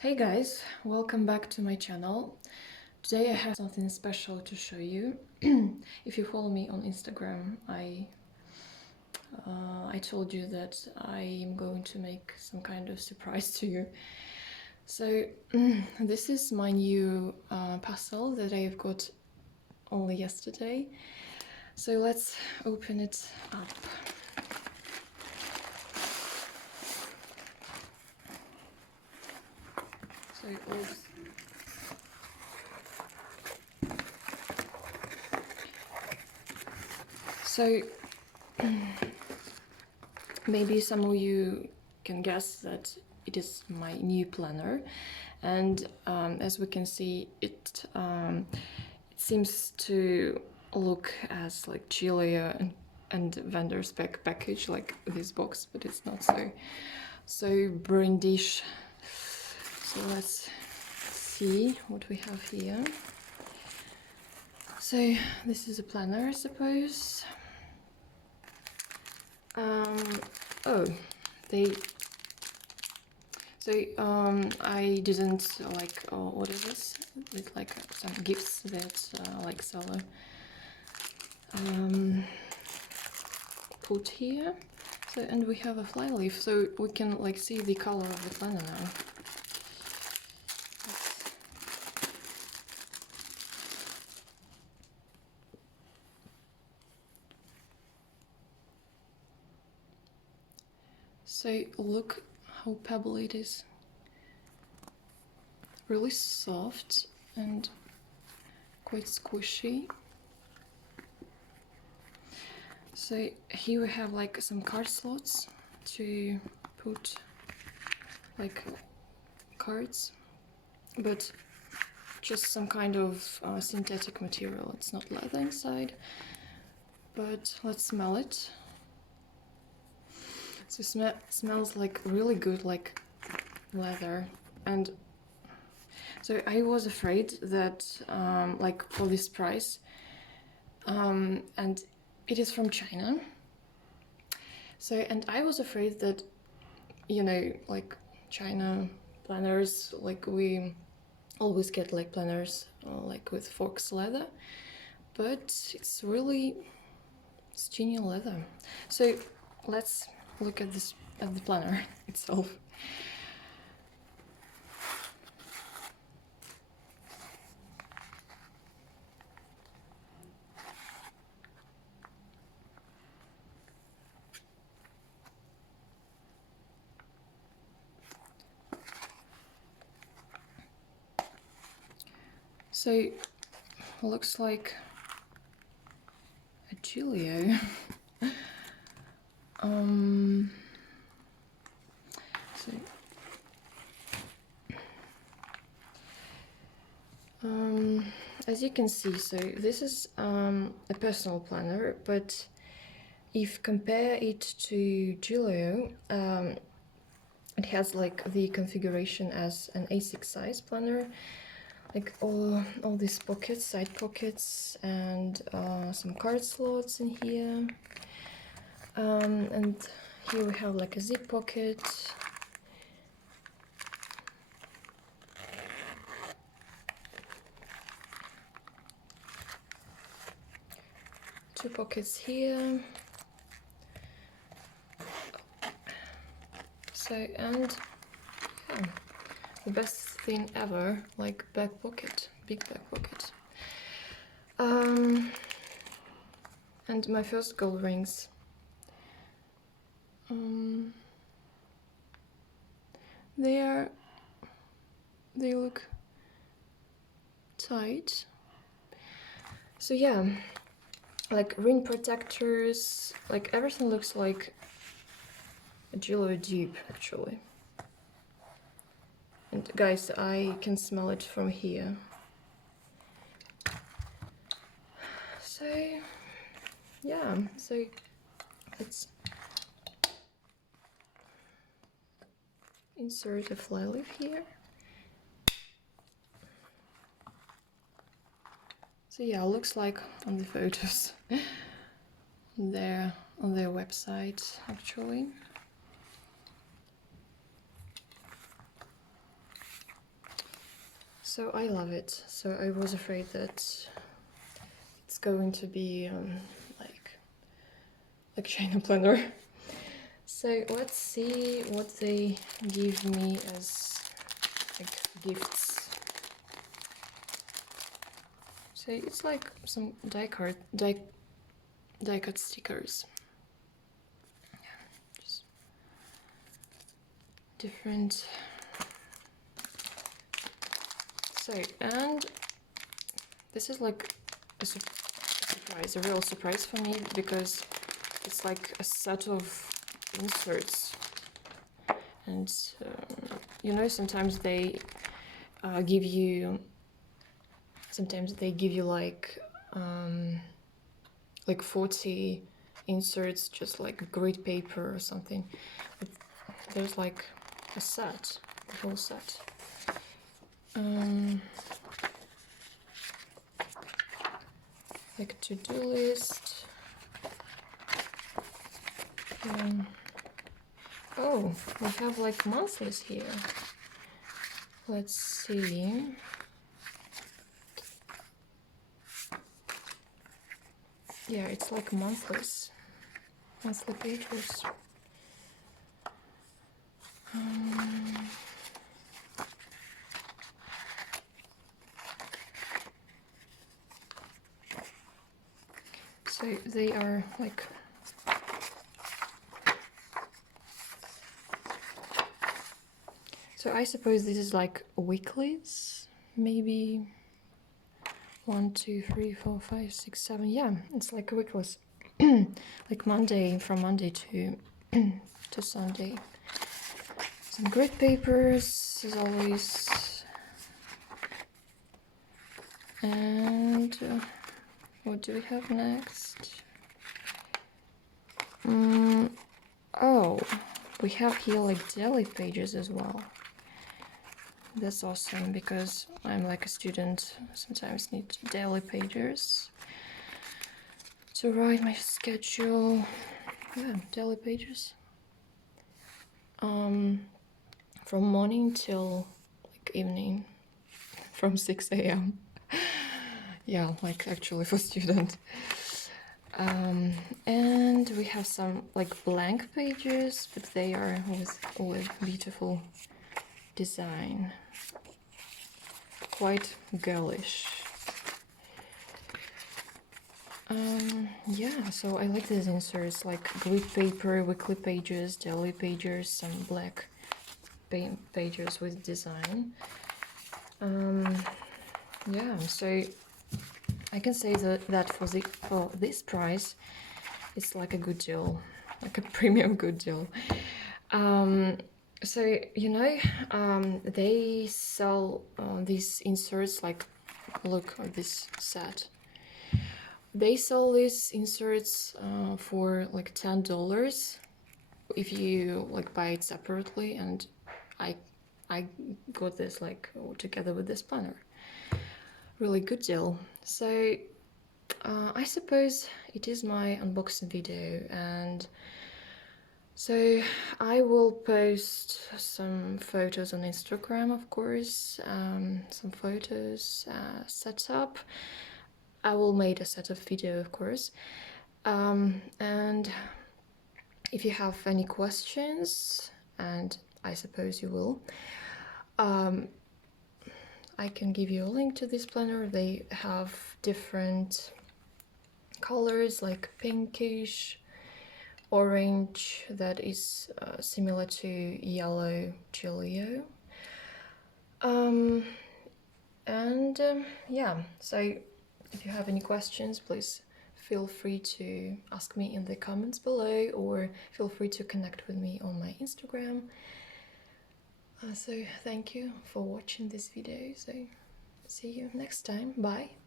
Hey guys, welcome back to my channel. Today I have something special to show you. If you follow me on Instagram, I told you that I am going to make some kind of surprise to you. So this is my new parcel that I've got only yesterday. So let's open it up. So maybe some of you can guess that it is my new planner, and as we can see, it seems to look as like Gillio and vendor spec package, like this box, but it's not so brandish. So let's see what we have here. So this is a planner, I suppose. I didn't like order this with like some gifts that like seller put here. So, and we have a fly leaf, so we can like see the color of the planner now. So look how pebbly it is. Really soft and quite squishy. So here we have like some card slots to put like cards, but just some kind of synthetic material. It's not leather inside, but let's smell it. So smells like really good, like leather. And so I was afraid that like for this price, and it is from China. So, and I was afraid that, you know, like China planners, like we always get like planners like with fox leather, but it's really genuine leather. So let's look at this, at the planner itself. So looks like a Gillio. As you can see, so this is a personal planner, but if compare it to Gillio, it has like the configuration as an A6 size planner, like all these pockets, side pockets, and some card slots in here, and here we have like a zip pocket. Two pockets here. So, and yeah, the best thing ever, like back pocket, big back pocket. And my first gold rings. They look tight. So yeah, like ring protectors, like everything looks like a Gillio dupe actually. And guys, I can smell it from here. So yeah, so let's insert a fly leaf here. So yeah, looks like on the photos there on their website actually. So I love it. So I was afraid that it's going to be like China planner. So let's see what they give me as like gifts. So it's like some die cut stickers. Yeah, just different. So, and this is like a surprise, a real surprise for me, because it's like a set of inserts. And you know, sometimes they give you like 40 inserts, just like grid paper or something. But there's like a set, a whole set. Like a to-do list. Oh, we have like monthlies here. Let's see. Yeah, it's like monthlies, monthly pages. So they are like so I suppose this is like weeklies, maybe 1, 2, 3, 4, 5, 6, 7. Yeah, it's like weeklies, like Monday, from Monday to to Sunday. Some grid papers as always, and what do we have next? Oh, we have here like daily pages as well. That's awesome, because I'm like a student, sometimes need daily pages to write my schedule. Yeah, daily pages. From morning till like evening, from 6 a.m. Yeah, like actually for student. And we have some like blank pages, but they are with beautiful design, quite girlish. Yeah, so I like these inserts, like grid paper, weekly pages, daily pages, some black pages with design. Yeah, so I can say that for this price, it's like a good deal, like a premium good deal. So you know, they sell these inserts. Like, look at this set. They sell these inserts for like $10 if you like buy it separately, and I got this like together with this planner. Really good deal. So I suppose it is my unboxing video, and so I will post some photos on Instagram, of course, some photos, setup. I will make a setup video, of course. And if you have any questions, and I suppose you will, I can give you a link to this planner. They have different colors, like pinkish, orange, that is similar to yellow Gillio. Yeah, so if you have any questions, please feel free to ask me in the comments below, or feel free to connect with me on my Instagram. So thank you for watching this video. So see you next time. Bye.